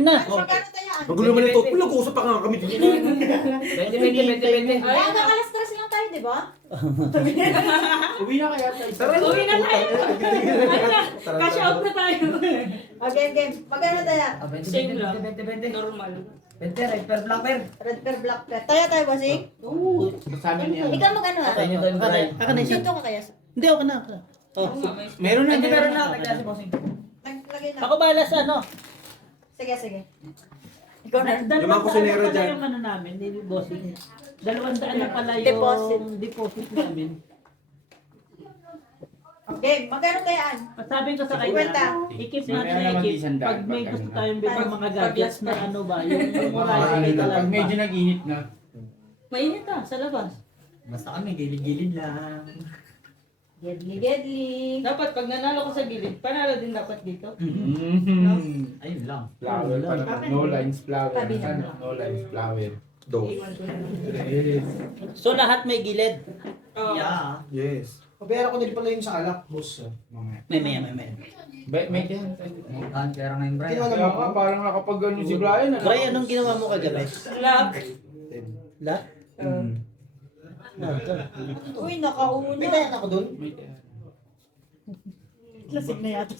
Na. Magkano tayo? Bago naman ito, nag-uusap pa nga kami dito. 20. Kaya hanggang alas 3 lang tayo, di ba? Uwi na kaya tayo. Tara na. Uwi na tayo. Cash out na tayo. Okay, game. Magkano tayo? Same lang. Normal. Red per black per. Tayo, bossing? Oo. Sa amin yan. Ikaw mag-ano ah? Aka na isa. Dito ka kaya? Hindi, ako na. Oh. Meron na. Meron na. Nagkasi bossing. Naglagay na. Ako bahala sa ano. Sige, sige. Ikaw na. Yung mga kusinero dyan. Yung ano namin, hindi bossing. 200 na pala yung Deposit. deposit namin. Okay, magkano tayo? Sabi ko sa kanya, 50. i-keep Sige, natin kaya naman i-keep. isang daan, Pag may pag gusto ano. tayong bilhin mga gadgets na ano ba, yung mura Pag lang medyo ba. nag-init na. Mainit ah, sa labas. Basta kami, gilid-gilid lang. Gedli. Dapat pag nanalo ko sa gilid, panalo din dapat dito. Ayun lang. Flower pa naman. No lines flower. Tabi na. Ano? No lines flower. Do. Iwan ko na. Yes. So lahat may gilid. Oo. Yeah. Yes. Pabera ko na din pala yung sa alak, boss. Mamaya. May. May kaya. Pera na yung Brian. Kaya nga, parang nakapag ano si Brian. ano? Bray, anong ginawa mo kagabi? Lock. Lahat? Uy, nakauna. May bayan ako dun. May kaya. Lasing na yata.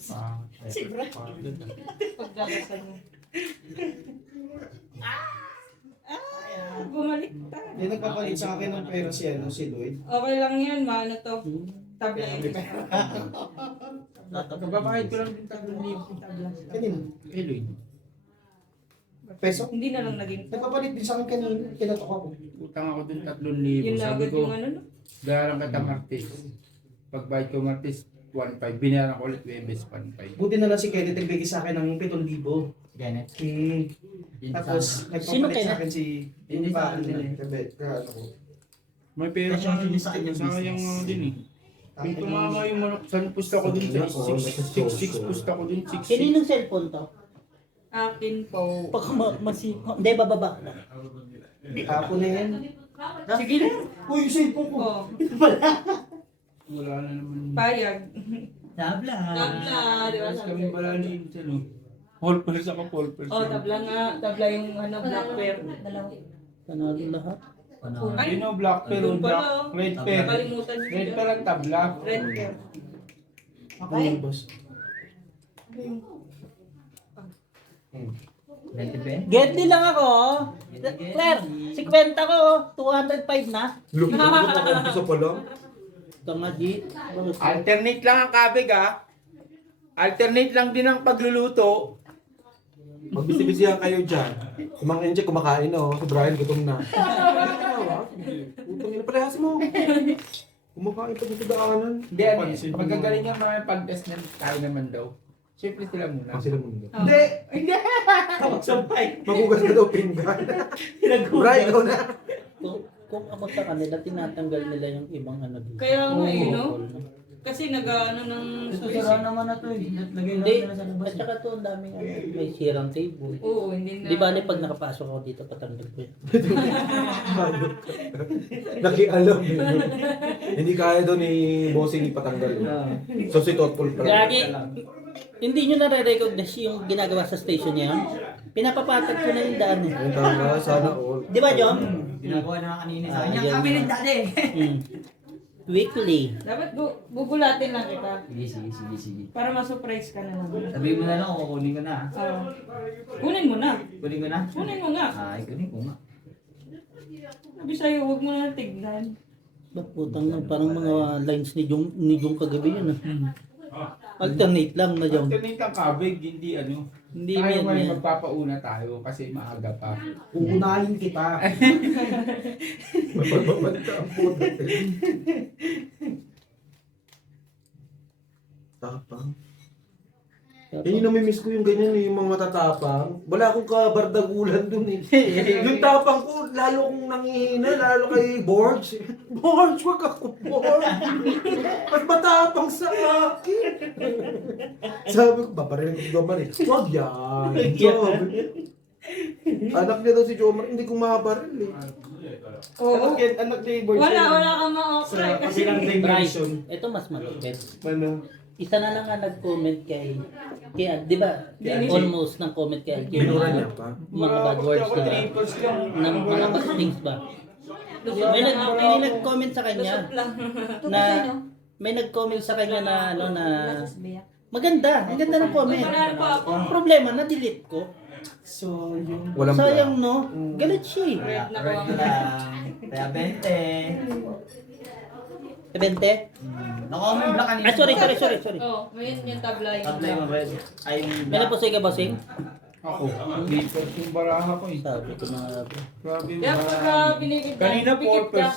Siguro. Pagdadasan mo. Bumalik ta. Hindi nagpapalit sa akin ng pera si Lloyd. Okay lang yan, maano to. Tabla yun. Nagbabayad ko lang din 3,000 tablas. Kanina. Eh, Lloyd. Peso? Hindi na lang naging. Nagpapalit din sa akin kanina. Kinatok ako. Utang ako dun 3,000. Yun na Sabi agad ko, yung ano no? dalang kita Martes. Pagbayad ko Martes, 1,500. Binayaran ko ulit Webes, 1,500. Buti na lang si Kenneth nagbigay sa akin ng 7,000. Kenneth? Tapos, Sino nagpapalit sa Kenneth? akin si... Hindi pa, sa akin nila. May pera Kasi ang sa kanya sayang business. din eh. May tumama yung manok. Saan pusta ko dun? 6 pusta ko dun. 6. Kaninong cellphone to? Akin po. Pag masipa. Hindi, bababa. Tapo na yan. Sige na. Uy, yung cellphone ko. Oh, Wala na naman. payag. Tabla. Tabla, di ba? Tapos kami pala ni Intel. Whole purse ako, whole purse. Oh, tabla nga. Tabla yung ano, black pear. Panalo lahat. Ay, You know, black pear, Andun pala, black, oh. red pear. Nakalimutan niyo Red siya. pear ang tabla. Red pear. Okay. Boss. Getly lang ako. Claire, 50 ko. 205 na. Lumi na umpisa pa lang. Ito nga, G. Alternate lang ang kabig ah. Alternate lang din ang pagluluto. Magbisi-bisihan kayo dyan. Yung mga enche kumakain na oh. Si Brian gutom na. Utang ina parehas mo. Kumakain pa dito daanan. Hindi, ano, magagaling yung mga pag-test na tayo naman daw. Siyempre sila muna. Ang sila muna. Hindi! Hindi! Sampay! Magugas na daw pinggan. Brian, ikaw na. Kung ako sa kanila, tinatanggal nila yung ibang ano dito. Kaya nga eh, no? Kasi nag-ano ng Sara naman na to eh. Lagay Hindi. lang nila sa labas. At saka to, ang daming ano, may sirang table. Oo, hindi na. Di ba pag nakapasok ako dito, patanggal ko yan. Nakialam. Hindi kaya daw ni Bossing ipatanggal. So si Totpol pala. Gagi, hindi nyo nare-recognize yung ginagawa sa station niya yun? Pinapapatag ko na yung daan eh. Ayun tama, sana all. Di ba, Jom? Ginagawa na kanina sa kanya. Yan. Kami rin dati! Weekly. Dapat bubulatin lang kita. Sige. Para ma-surprise ka na naman. Sabihin mo na lang, kukunin ko na. Oo. Kunin mo na. Kunin ko na? Kunin mo nga. Ay, kunin ko nga. Sabi sa'yo, huwag mo na tignan. Ba't putang na, parang mga lines ni Jong kagabi yun ah. Alternate lang na Jong. Alternate ang kabig, hindi ano. Hindi Tayo yan ngayon yan. magpapauna tayo kasi maaga pa. Uunahin kita. Mapapabanta ang puto. Tapang. Yan yung namimiss ko yung ganyan eh, yung mga matatapang. Wala akong kabardagulan dun eh. Yung tapang ko, lalo kong nangihina, lalo kay Borge. Borge, wag ako Borge. Mas matapang sa akin. Sabi ko, babaril ko si Jomar eh. Wag yan. Sabi. Anak niya daw si Jomar, hindi ko mabaril eh. Oo. Anak ni Boy. Wala kang ma-offer kasi. Kasi lang Bryce, vibration. ito mas malupit. Ano? Isa na lang nga nag-comment kay di ba? Almost nang comment kay Alki. Binura niya pa. Mga bad words, di ba? Triples lang. Ng mga bad things ba? May nag-comment sa kanya Lusot lang. na may nag-comment sa kanya na ano na maganda. Ang ganda ng comment. Ang problema, na-delete ko. So, yung... Walang Sayang no? Galit siya eh. Red lang. Kaya 20. 20? Naka-comment black kanina. Ah, sorry. Oh, ngayon yung tabla yung Tabla yung red. Ay, yung May black. napusoy ka, bossing? Ako, triples yung baraha ko eh. Sabi ko na nga. Grabe yung Kaya baraha. pagka binigit ka, Kanina pikit ka. purpose.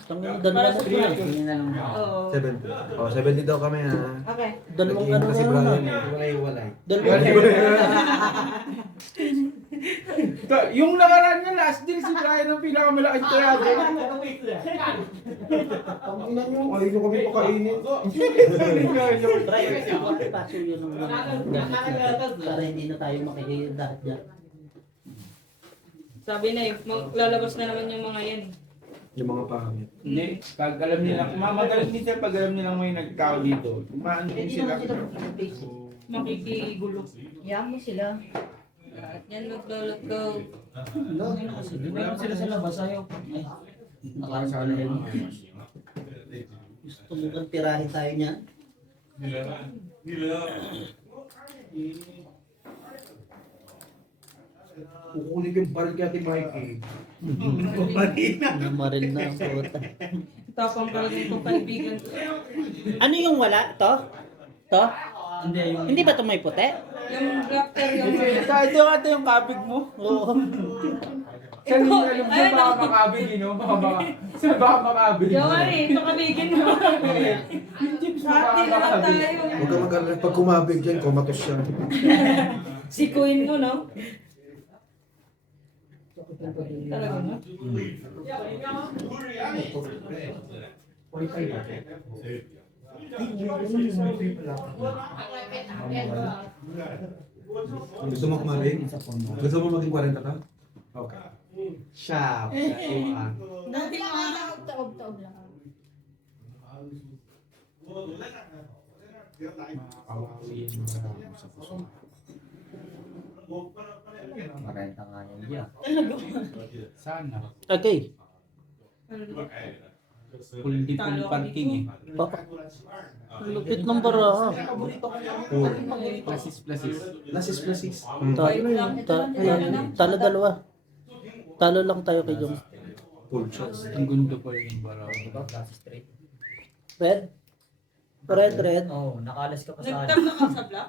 Tangin, dalawa mo Para pa. Tingin na lang. Oo. 70. Oh, 70 daw kami ha. Okay. Dalawang Nag-iingat ano si na Brian. na. Walay-walay. Dalawang Yung nakaraan nga last day si Brian ang pinakamalaking tirado. Ang ina nyo, ayaw nyo kami pakainin. Paso yun ng mga gamit para hindi na tayo makikidahat dyan. Sabi na eh, lalabas na naman yung mga yan. Yung mga pangit. Hindi, pag alam nilang, mamagaling din sila pag alam nilang may nagtao dito. Tumaan din Hindi sila. naman sila face. Makikigulo. Yan mo sila. Yan, let's go. Hindi naman sila sa labas. Ayaw. Ay. Nakasala yung Gusto mo kang tirahin tayo niyan? Kukunin ko yung baril kay Ate Mikey. Namaril na ang puta. Tapang pala dito kaibigan ko. Ano yung wala? To? To? Hindi, yung... Hindi ba ito may puti? Yung raptor yung ito yung kabig mo. Oo. Saan yung alam sa baka makabig, you know? Sa baka makabig. Jawari, pakabigin mo. Hati na lang tayo. Huwag ka mag-alala. Pag kumabig yan, kumatos siya. Sikuin mo, no? Talaga mo? Gusto mo kumabig? Gusto mo maging 40 ka? Okay. Siya. Dati mga taob-taob lang. Marenta nga yan diya. Sana. Okay. Full di full parking eh. Lupit ng bara. Plasis. Lasis. Talo dalawa. Talo lang tayo kay Jong. Full shots. Ang gundo pa rin yung baraha. Straight. Red? Red. Oo, nakalas ka pa sa Nagtabla ka sa block?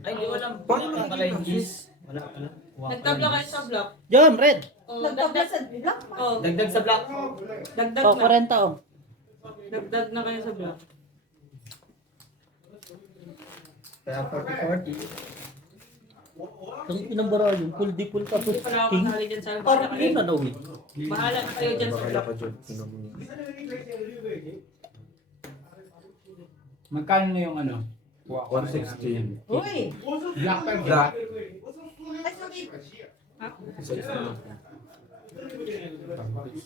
Ay, di wala. Paano Wala nakikita? pala yung gis. Wala pala. Nagtabla kayo sa block? John, red. Oh, Nagtabla dagdag. sa block. Oh, Dagdag sa black. dagdag Oh, na. 40 oh. Dagdag na kayo sa block. Kaya 40-40. Ang inang bara yung full di full ka Hindi pala ako king. kasali dyan sa Or bahala kayo. na daw eh. Bahala na kayo dyan sa Bakala block. ka dyan. Tingnan mo yan. Magkano na yung ano? 116. Uy! Black pen. Black. Ay, sorry.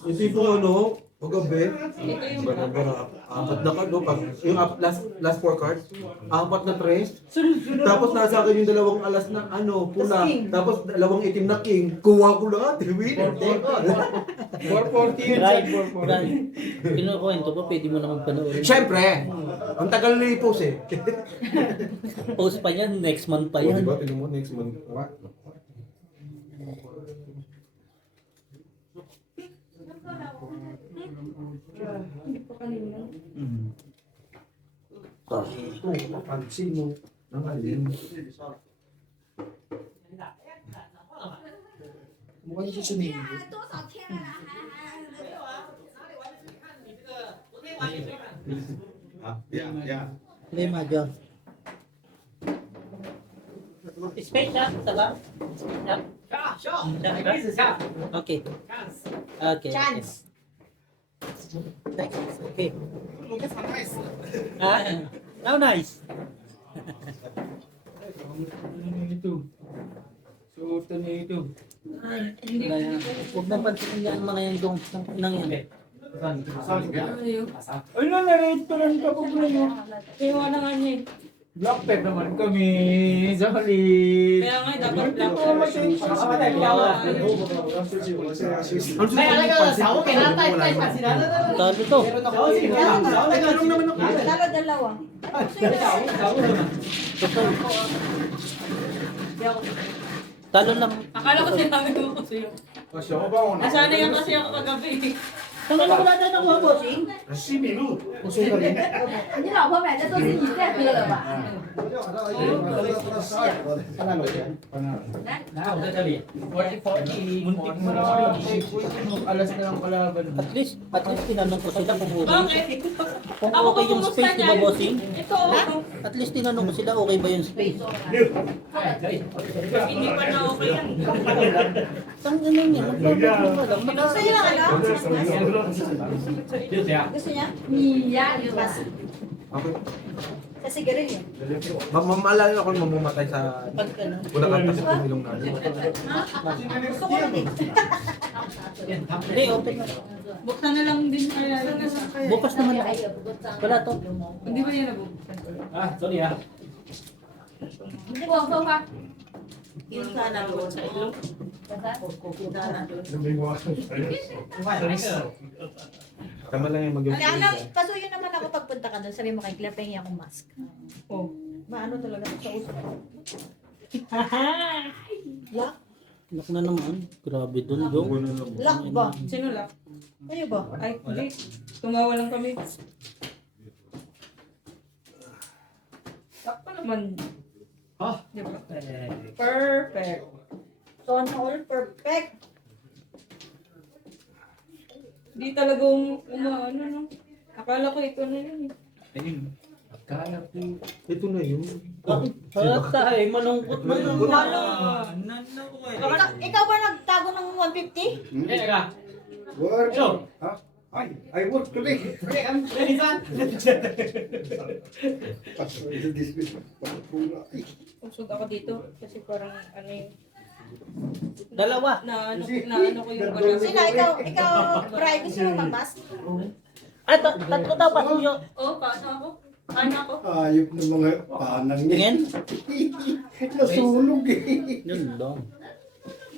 Yung tipo ano, paggabi, Ito yung bara-bara, apat na card, no? Pag, yung last 4 cards, apat na tres, tapos nasa akin yung dalawang alas na ano, pula, tapos dalawang itim na king, kuha ko lahat, winner. 440 yun Right, sa 440. right. Kinukwento ko, pwede mo naman panoorin. Siyempre, ang tagal na i-post eh. Post pa yan, next month pa O, yan. diba? Tingnan mo, next month. Ito, pansin mo. Nangalin. Mukha niya siya sumingin. Lima, John. Space shot, tala. Okay. Okay. Chance. Okay. Ah, now nice. Ito. Suotan niya ito. Huwag na pansinin yan mga yan dong. Nang yan. Ay, na-narrate ko lang ka po mo. Iwan na nga niya. Black pep naman kami. Sorry. Kaya nga, dapat lang. May alaga na sa ako, Talo to. Lalo dalawa. Talo lang. Akala ko sinabi mo kasi yun. Nasana yan kasi ako kagabi. Talo lang wala tayo nakuha, bossing. Hindi na ako, may dato si Jite, pila ka ba? Muntik mo na. Alas na lang kalaban. At least tinanong ko sila kung okay. Bakit? Kung Ako okay pa yung kumusta space, di ba, niyan? bossing? Ito, At least tinanong ko sila okay ba yung space. hindi pa na okay yan. Ang ano niya, magpapagawa lang. Gusto niyo ng ano? Gusto niya? Mas. Okay. Sa sigarilyo. Maalala ko mamumatay sa Bulacan kasi pumilong na. Gusto ko rin eh. Hindi, open na. Buksan na lang din kaya. Bukas naman ako. Wala to. Hindi ba yan nabuksan? Sorry ah. Hindi ko ako ka. Yung sana doon sa ilo. Tama lang yung mag-yung Ano, pasuyo naman ako pagpunta ka doon. Sabi mo kay Claire, pengi akong mask. Oh. Maano talaga sa uso. Lock? Lock na naman. Grabe dun, Jong. Lock ba? Sino lang? Kayo ba? Ay, hindi. Tumawa lang kami. Sakto naman. Di ba? Perfect. So, all perfect. Di talagang umaano, no? Akala ko ito na yun. Kaya po. Ito na yun. Halat tayo, malungkot na lang. Ikaw ba nagtago ng 150? Work. Huh? I work today. Usog ako dito. Kasi parang ano yung... Dalawa. Na ano ko yung ano. Sino? Ikaw, Bri, gusto mo mag-mask? Ay, tatlo daw pa suyo. Oh, paano ako? Ano ako? Ayop ng mga panang niya. Tingin? Nasunog eh. Yun lang.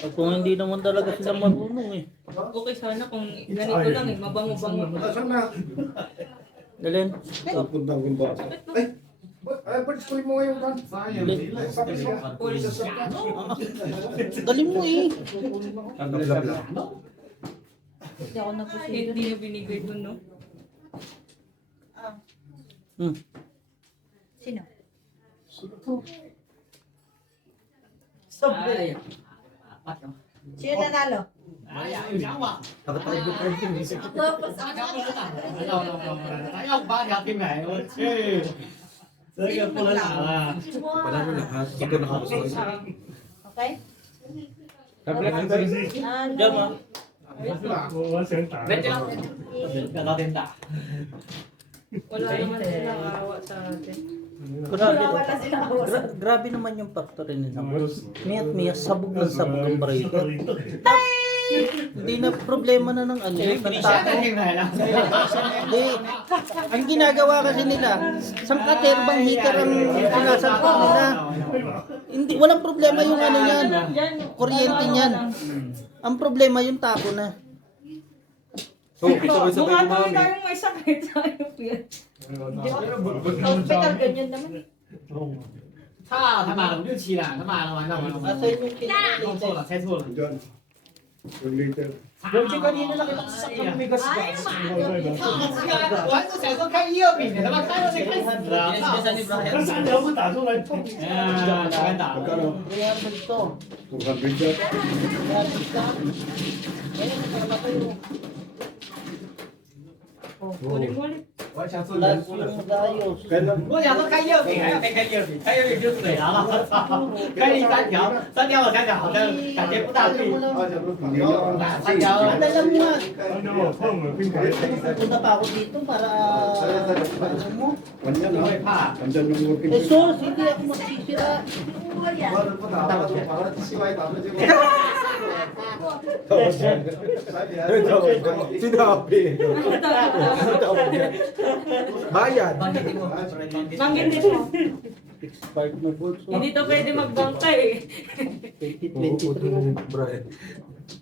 At kung hindi naman talaga sila marunong eh. Okay sana kung ganito lang eh. Mabango-bango. Nasaan na? Dalhin. Napunta ko ba? Ay, pwede ko mo ngayon kan. Galing mo eh. Hindi ako nagpusin. Hindi na binigay dun, no? Sino? Sino nanalo? Nakatayo pa rin. Panalo lahat. Ito nakagusto. Okay? Diyan ma. Wala naman silang awa sa atin. Grabe naman yung factory nila. Miya't miya, sabog ng sabog ang breaker. Hindi na problema na ng ano, ng tao. Hindi. Ang ginagawa kasi nila, sangkaterbang heater ang sinasangkot nila. Hindi, walang problema yung ano yan. Kuryente niyan. Ang problema yung tapo na. So, sabay-sabay Mukha tayo kumami. tayong may sakit tayo. Hospital, ganyan naman. 他买了我就骑了，他买了完了完了完了， Asa yung pinaka- 弄错了，猜错了。 Diyan. Yung later. Yung kanina nakita sa sakyan may gas gas. 我还是想说开1、2饼的，他妈开到这开死了。那3条不打出来，哎，难打。 Magkano? 300 to. 200 dyan. 300 ka. Ayun, para kayo. Kunin mo ulit. 我想说 Plus yung dayos. Kailan? 我想说开1、2饼，还要再开第2饼，开2饼就水了，我操！开第3条，3条我想想好像感觉不大对。 Ah, sabi ko, pangyaw. 3条， Madala mo nga. Punta pa ako dito para ano mo. Kanyan 因 ha? 为怕。 Kanyan yung working. Eh sos, hindi ako magsisira. Sinabi. Bayad. Banggitin mo. Expired na boss. Hindi to pwede magbangkay eh. 2023. Brian.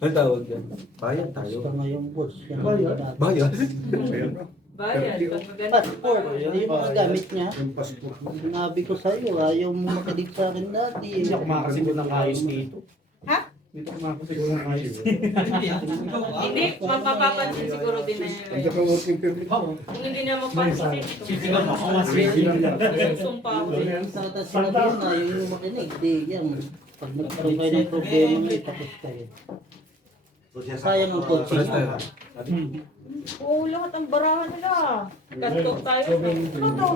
Ang tawag yan? Bayad tayo. Basta ngayon boss. Yan. Bayad? Bayad. Pag maganda. Passport. Yung mga gamit niya. Yung passport. Sinabi ko sa'yo, ayaw mo makinig sa akin dati. Hindi ako makakasiguro ng ayos dito. Ha? Hindi ako makakasiguro ng ayos. Hindi, mapapapansin siguro din na yun. Ang ka working permit. Kung hindi niya mapansin, Sisigaw mo ako mas sumpa ako din. Tapos sinabi yun, ayaw mo makinig. Di yan. Pag nagkaroon kayo ng problema mo, tapos kayo. Sayang ang kotse niya. Oo, lahat ang barahan nila. Gastok tayo. Ano to?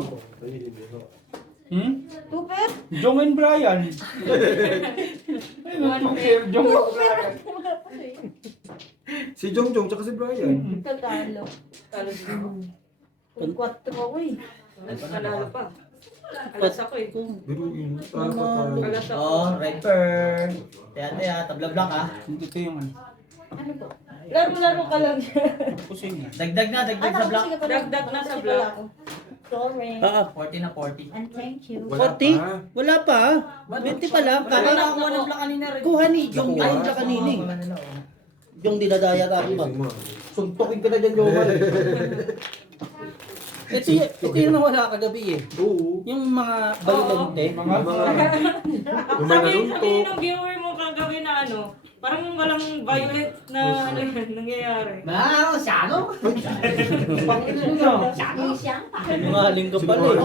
Tuper? Jong and Brian. Jong and Brian. Si Jongjong tsaka si Brian. Tatalo. Talo din. Kung 4 ako eh. Nagkalalo pa. Alas ako eh. Pero yun, Alas ako. Oh, red pearl. Taya, tabla-black ah. Hindi ko yung ano. Ano to? Laro-laro ka lang. Kusina. Dagdag na, dagdag sa black. Dagdag na sa vlog. Sorry. 40 na 40. And thank you. 40? Wala pa. 20 pa lang. Wala Kaya na ako ng black kanina rin. kuha ni Jong yung sa kanining. Yung dinadaya tayo ba? Suntukin ka na dyan, Joman. Ito yung nawala kagabi eh. Oo. Yung mga balilante. Yung may Sabi naluntok. ng viewer mo kagabi na ano, parang walang violent na ano yun, nangyayari. Ah, siyano? Mahaling ka pala eh.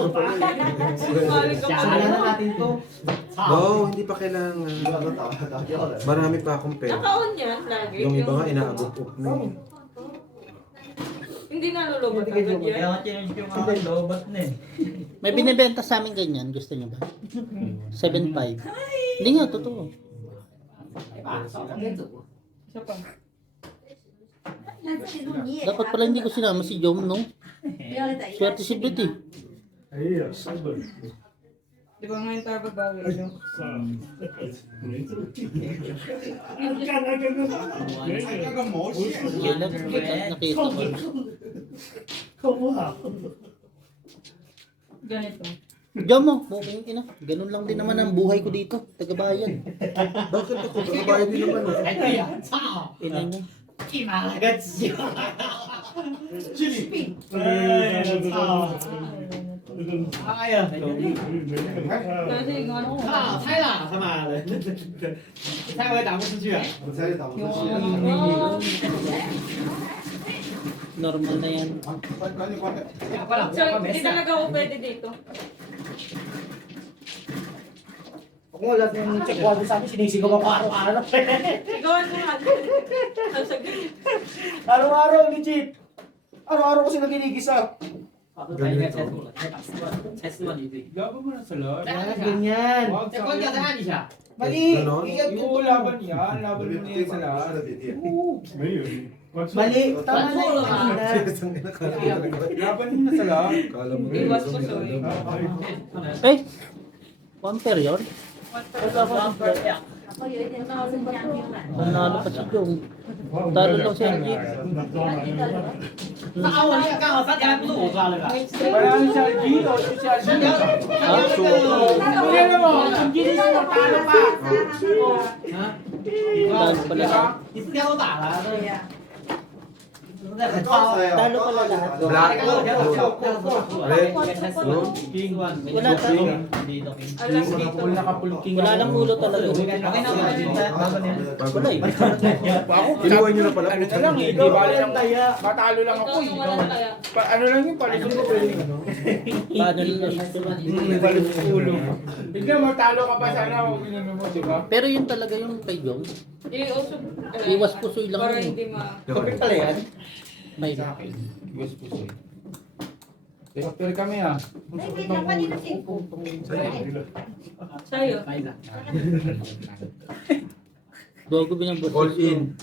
Maling ka pa Siyano na rin. natin to. No, hindi pa kailangan. Marami pa akong pera. Naka-on yan lagi. Yung iba nga inaabot-up na yun. Hindi nalulobot agad Kaya yan. nga change yung mga lobat na eh. May binibenta sa amin ganyan. Gusto niyo ba? 7.5. Hindi nga, totoo. Isa pa. Dapat pala hindi ko sinama si Jom, no? Swerte si Brit eh. Di ba ngayon tayo babawi? No? Kailan nakita ko. Ganito. Jom mo, booking ina. Ganun lang din naman ang buhay ko dito. Tagabayan. Bakit ako? Kakabayan din naman. Ina niya. Kasi yung ano ko. 猜啦，他妈的，猜我也打不出去啊。我猜打不出去。 Normal na yan. 赶紧关掉。 So, hindi talaga ako pwede dito. Kung wala yung check wall sa amin, sinisigaw ako araw-araw. Sigawan mo nga. Sasagin. Araw-araw, legit. Araw-araw kasi naginigisa. Gabo mo na sa loob. Ganyan. Huwag sa akin. Mali. Ganon? Ingat ko. Oo, laban yan. Laban mo na yan sa lahat. Mali. Tama na yung kanina. Laban mo na sa lahat. Kala mo Iwas ko so eh. Eh, one yun? Panalo pa si Jom. Talo lang si Angie. 那我那刚好3点还不是我抓的吧？ Wala ni Shargy o si Shargy. Ha? Tingnan mo, ang ginis mo, talo pa. Talo pala lahat. 你4天都打了，对呀。 Talo pala lahat. Black. Red. Wala tayo. Alas dito. Full nakapulking. Wala lang ulo talaga. Wala eh. Iniwan nyo na pala. Ano na lang eh, di bali lang kaya. Matalo lang ako Ito, wala tayo. Ano lang yung palusong ko pwede. Paano lang? Palusong ko ulo. Tignan mo, talo ka pa sana kung ginano mo, di ba? Pero yun talaga yung kay Jom. Iusog. Iwas pusoy lang Para yun. hindi ma... Kapit pala yan. May Gusto po sa'yo. Doctor kami ah. Sa'yo. bago binabot. All in.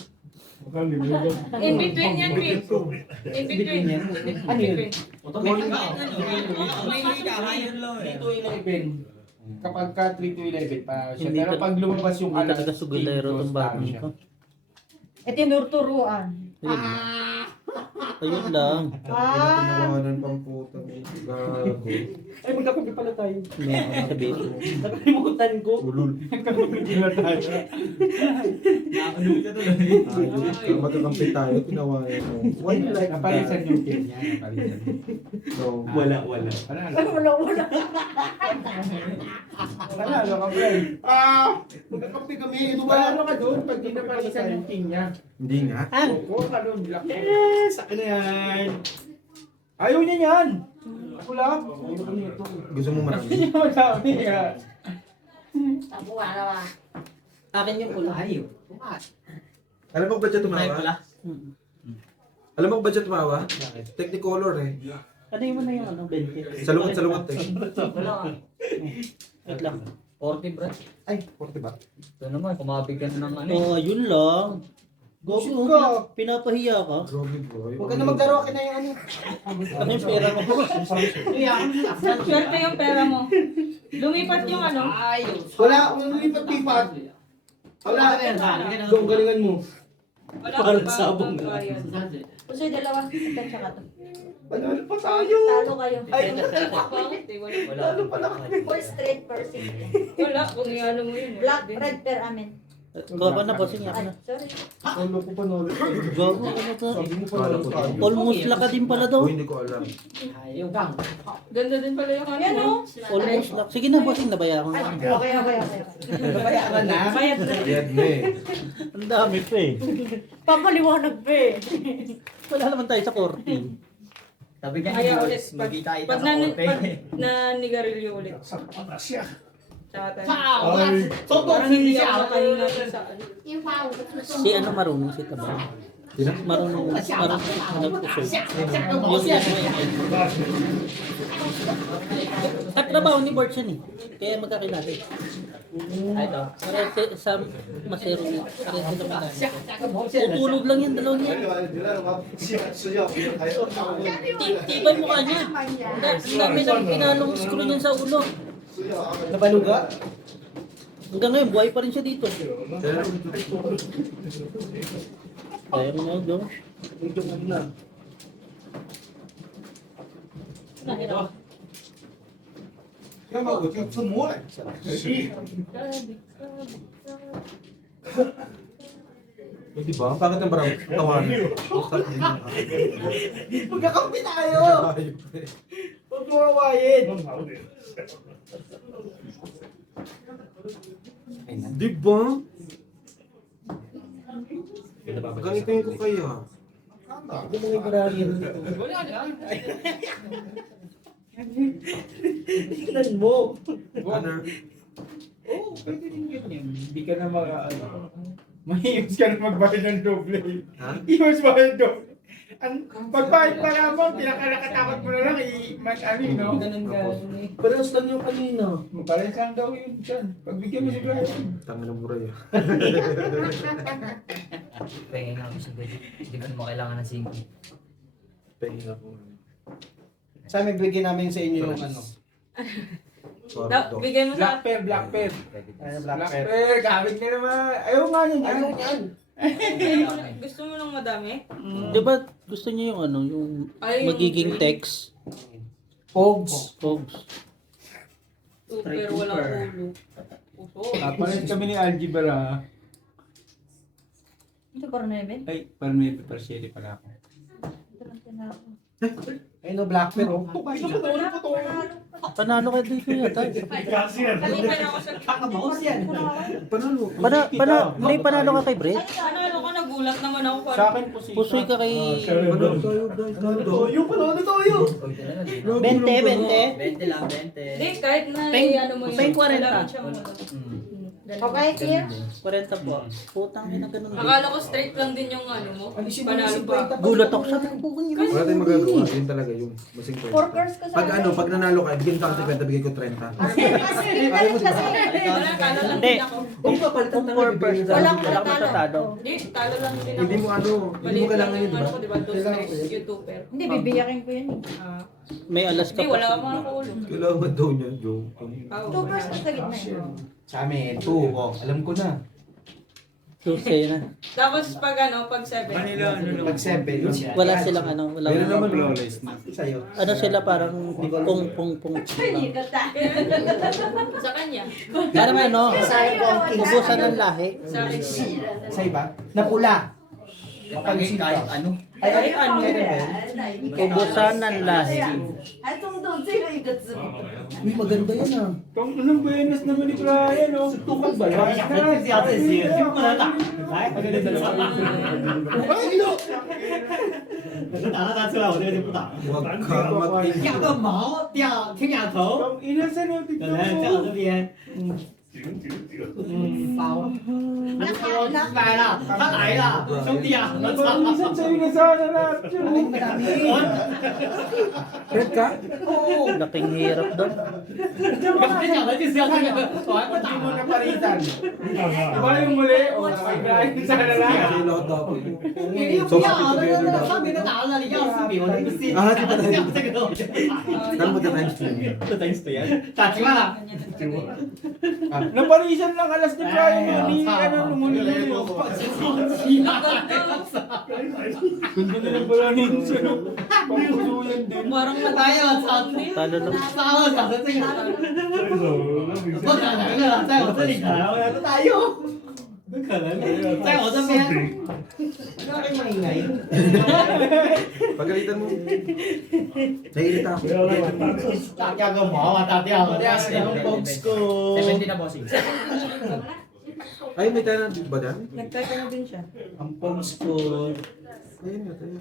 In between yan, Pin. In between yan. In between. Dito 11. Kapag ka 3 to 11 pa siya. Hindi Pero tal- pag lumabas yung Hindi alas talaga sugilero 8, tong batang siya. to. Eh, tinuturuan. Ayun lang. Tinawanan pang putang. Gago. Ay, magkakape pala tayo. May sabihin. Nakalimutan ko. Ulul. Pala tayo. Magkakampi tayo, tinawanan mo. Why you like Napalisan that? yung team niya. Napalisan. No. Wala. Panalo. Wala. Panalo ka, friend. Magkakape kami. Ito Panalo ka doon pag di napalisan yung team niya. Hindi nga. Oo, ka doon. Black. Yes! Akin na yan. Ayaw niya yan. Ako lang. Gusto mo marami? Hindi niya madami. Tabuha na ba? Akin yung ulo. Alam mo ba siya tumawa? Alam mo ba siya tumawa? Technicolor eh. Ano yung mo na yung ano, 20? Salungat eh. Wala. Wait lang. 40 bro. Ay, 40 ba? Ito naman, kumabig ka na ng ano. Oh, yun lang. Gogo ka. Pinapahiya ka. Grabe bro. Huwag ka na maglaro, akin na yung ano. Ano yung pera mo? Swerte yung pera mo. Lumipat yung ano. Wala akong lipat-lipat. Wala. Doon galingan mo. Wala Parang pa sabong bang na. bayad. Kasi dalawa. Atensya ka to. Panalo pa tayo. Talo kayo. Ay, Bakit? Wala. Talo pala kami. For straight person. Wala. Kung iano mo yun. Black, red per amin. Gawa na, bossing yan. Ay, sorry. Panalo ko panalo. Gago, ano to? Sabi mo panalo tayo. Almost laka din pala daw. Oh, hindi ko alam. Ayaw bang. Ganda din pala yung ano. Yan o. Almost laka. Sige na, bossing, nabaya ko Ay, na. okay. Nabayaran na. Bayad na. Red na eh. Ang dami pa eh. Papaliwanag pa eh. Wala naman tayo sa korte. Sabi niya, Ayaw ulit. magkita Pag nanigarilyo ulit. Tsaka tayo. Ay, Parang hindi ako kanina sa ano. Si ano marunong si Tabang? Marunong nagpusoy. Katrabaho ni Bart yan eh. Kaya magkakilala. Ito. Para sa masero niya. Para sila magkakilala. Tutulog lang yan, dalawang yan. Tibay mukha niya. Ang dami nang pinalong screw niyan sa ulo. Nabaluga? Hanggang ngayon, buhay pa rin siya dito. Kaya mo na, no? Medyo ano na. kaya mabuti sumula. Eh, di ba? Bakit ang parang tawanan? Magkakampi tayo! Huwag mo awayin! Di ba? Ganito ko kaya. Hindi mo ibarari yan dito. Tingnan mo! Ano? Oo, pwede rin ganyan. Hindi ka na ano. Mahiyos ka na magbayad ng doble. Ha? Iwas bayad doble. Ang pagbayad pa naman, pinakalakatakot mo na lang, ano yun, no? Ganun ganun eh. Parehas lang yung kanina. Pares lang daw yun dyan. Pagbigyan mo si Brian. Tanga ng buray ah. Pengen nga ako sa bed. Hindi ko naman kailangan ng singki. Pahinga ko. Sa amin, bigyan namin sa inyo yung ano. Sorry, Doc. Bigay mo sa... Black pair. Ano, Black black pepper. pair, gamit ka naman. Ayaw nga yun. Ayaw niyan. Gusto mo nang madami? Di ba gusto niyo yung ano, yung Ay, magiging yung- text? Pogs. Pogs. Super walang ulo. Puso. Kapalit kami ni Algebra. Ito para na yun. Ay, parang may paparsili pala ako. Ayun o, black pepper. Oh. Panalo ka dito yata. Kanina ako sa... Panalo. May panalo ka kay Brett? Panalo ko, nagulat naman ako. Sa akin po si... Pusoy ka kay... Panalo tayo, guys. Tayo, panalo tayo! 20, 20. 20 lang, 20. Hindi, kahit na Peng- ano mo yun. peng 40. kailangan siyang ano. Okay, clear? 40 po. Putang ina ganun. Akala ko straight lang din yung ano mo. Alisin mo Panalo yung pa. 50. Gulat ako sa akin. Wala tayong magagawa. Yun talaga yun. Masing point. Porkers ka sa Pag ano, pag nanalo ka, bigyan ka ng 50, bigay ko 30. Kasi pinalik kasi. Wala, talo lang Hindi. din ako. Kung papalitan Kung na 4 person, Wala wala akong ka matatalo. Hindi, talo lang din ako. Hindi mo ano, hindi Maliit mo lang kailangan yun, yung di ano ba? ko, di ba? Two strikes, YouTuber. Hindi, bibiyakin ko yun eh. May alas ka Hindi, wala pa. akong mga ulo. Kailangan daw niya, joke. Two person sa gitna yun. Sa amin, 2. Oh, alam ko na. Tuesday na. Tapos pag 7. Manila, ano lang. Pag 7. Wala silang ano, wala. Meron naman Flawless na. sa'yo. Ano sila parang pung. Sa kanya. Ano man no? Ubusan ng lahi. Sa akin. Sa iba? Na pula. Kahit ano. Ay, ano? Ubusan ng lahi. 还动动这个一个字母。 Uy, maganda yan ah. Kung anong buenas naman ni Brian, oh. Tukal ba yan? Huwag ka matingin. 掉个毛，掉天两头， Ang ina sa 可 notik 能掉这边。来了，他来了，兄弟啊！ Minsan sa'yo na sana lahat yun. Red ka? Laking hirap doon. 刚才讲的就是要这个，我还不打 Hindi mo na paritan. Diba yung muli? O, may Brian sana lahat. Kasi lot daw. 你又不要那个上面的打了，你要四比，我就不信。啊这个要这个我就 Saan mo times 2? 这等于谁呀？打击了。 Naparisan lang alas ni Brian yun. Hindi ano lumuli. Ganda na lang pala nito siya. Pangkuluyan din. Parang 哎呀，我操！ Talo lang. 杀了讲成这个，不可能的，在我这里可能我要不打用，不可能的，在我这边。 Pagalitan mo. Naiirita ako. 打掉个毛啊，打掉了。 70 na bossing. Ay, may tayo ba dyan? Nagkaya na din siya. Ang poms ko. Ayun nga tayo.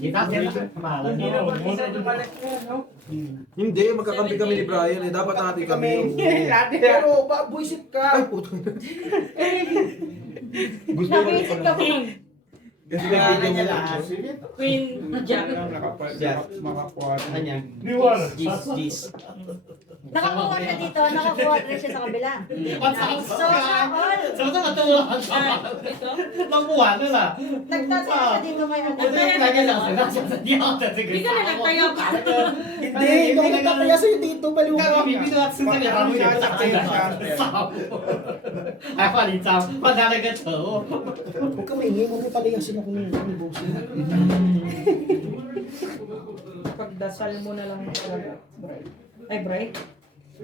Kita sila, kemarin. Hindi na pag-isa bumalik na, no? Hindi, magkakampi kami ni Brian eh. Dapat natin kami. Pero, buisit ka. Ay, puto. Gusto ko rin Nakiisip ka ba? Kasi kaibigan mo lang. Queen Jack. Makakuha. Gis. Nakakuha na dito, nakakuha rin siya sa kabila. 我操！ So, all. 怎么这么多啊？ Ito. 弄不完了啦！ Nagtataka siya dito kay ano. 我这个来个小时，让小时掉的这个。 Hindi ka na nagtayo pa. Hindi, kung nagkakaya sa'yo dito, baliw 刚刚明明都要吃这个，他们也不打这个，少。还换一张，换他那个头。 Huwag ka maingay, huwag mo palayasin ako ng bossing. Pagdasal mo na lang talaga. Ay, Bray.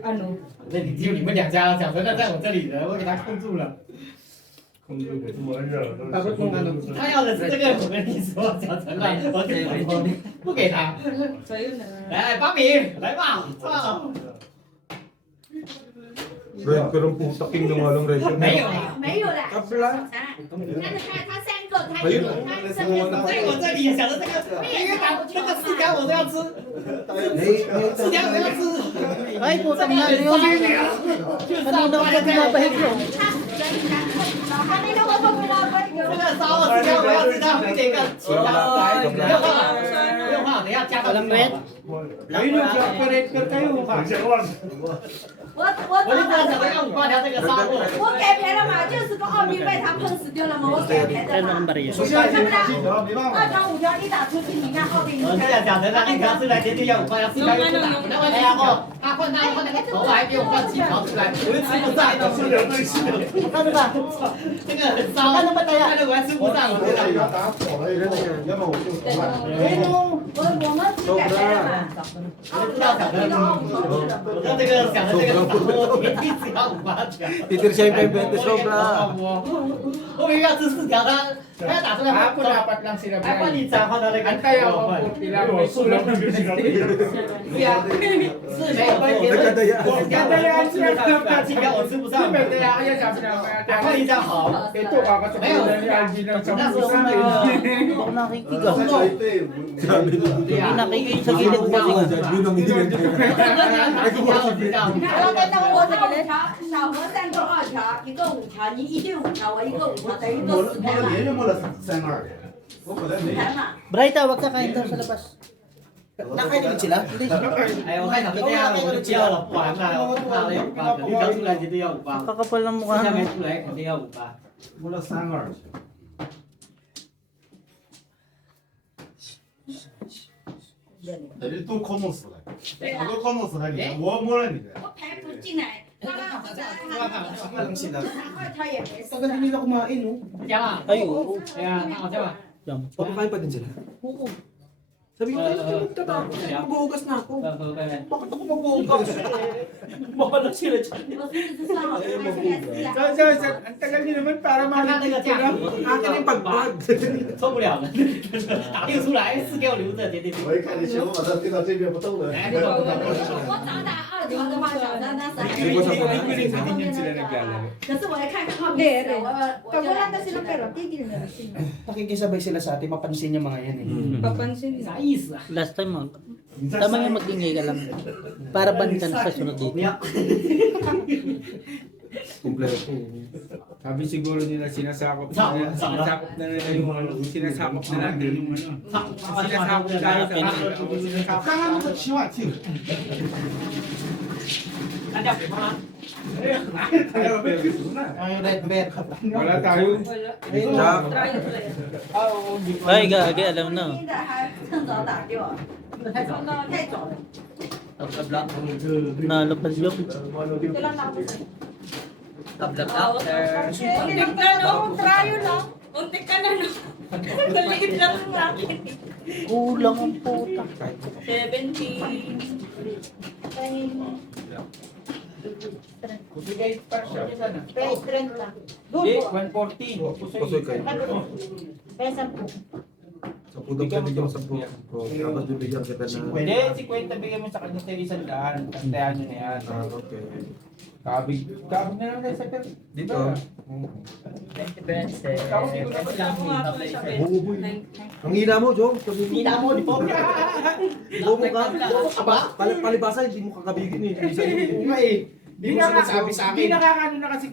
Ano? 那你只有你们两家小陈在我这里的，我给他控住了。他要的是这个，我跟你说，小陈啊，我给他，不给他。 Sa'yo na. 来，八米，来吧，操！ Red ka ng puta, king ng walang red. 没有啦，没有啦。 Kabla. 他三个，他 Ayun, 这边在我这里想着这个，因为把那个四条我都要吃，四条我要吃。 Ay, putang na yun. Kanina ko pinapahig yun. 他那个我不知道，这个烧了四条我要吃，他会给个其他来，不用怕，不用怕，等一下加到 Walang red. Ayun, nag-operate ka kayo. 我我就知道小陈要5块条这个烧过。我给赔了嘛，就是个奥秘被他碰死掉了嘛，我给赔的 Ano 嘛 ng。barya? 看不到，2条5条一打出去，你看后面你我这样讲的，那一条出来绝对要5块，要4条又不打。那问题以后他换那个头还给我换几条出来，我就吃不上。Ano ba? 这个很烧，看着我还吃不上，我知道。我们是给赔了嘛。我知道小陈，我知道这个小陈这个我一定只要5块条。 Titir siya yung 520 sobra. 我明明要吃4条，他要打出来， Ako dapat lang sila 还换一张，换到那个。 Antay ako, puti lang. May sulat na是没有分别的。 Kadayaan siya. 几条我吃不上。 May dayaan yan, sabi na. 换一张好。 Ito, kakatapunan ni Algie ng 10 Hindi sa ako nakikiga. Hindi nakikinig sa gilid mo. Yun ang hihilan niya. 然后再到我这个人条，小和3个2条，一个5条，你一对5条，我一个5条，等于个10条嘛。10条嘛。 Bright, tawag ka kain daw sa labas. Nakainigit sila? Hindi. 哎，我看小陈这样我就不要了，不玩了，我怕了要5八，一条出来绝对要5八， Kakapal ng mukha 下 mo. 面出来肯定要5八。 Sobra. 都コモスだ。あのコモス何？我摸了你的。我排不进来，他他也没事 Tagal din nila kumain, no? Ay, oo. Kaya, tama. Yan. Papakain pa din sila. Oo. Sabi ko, kailan kayo magtatapos? Maghuhugas na ako. 喝喝呗。 Bakit ako maghuhugas? Bahala sila dyan. 我孙子上好像还是 Ang tagal niyo naman para makakita ko lang. Akin yung pag-vlog. 受不了了，打印出来是给我留着，对对对。我一看你钱，我把它丢到这边不动了。哎，这个不动。我长打2条的话，小张那3Hindi ko sa mga可是我一看看后面，我 Pag 就 wala na silang pera, tigil na sila. Nakikisabay sila sa atin, mapansin niya mga yan eh. Papansin na. 啥意思啊？ Last time, tama nga mag-ingay ka lang. Para ban ka na sa sunod dito. Kompleto. Sabi siguro nila sinasakop na nila yung sinasakop na natin yung ano. Sinasakop tayo sa 刚刚那个起码听。 Ay, red bear. Wala tayo. Jack. Ay, gagi, alam na. 新的还趁早打掉，太早了，太早了。 Nalapal yung. Untik ka no, trayo lang. Untik ka na no. Maliit lang ang akin. Kulang ang puta. 17. Bigay pa siya sana. 30. Hindi, 140. Pusoy kayo. Pesan po. Sa pudong ka din yung 10. Tapos bibigyan kita na... Hindi, 50 bigyan mo sa kanya sa 100. Kantayan nyo na yan. Ah, okay. Kabig na lang tayo sa per. Dito. Kabig ko na lang. Bububoy. Ang hila mo, Jong. Hila mo, di po. Bobo ka. Palibasa, hindi mo kakabigin eh. Hindi sa'yo eh. Di nakakano na kasi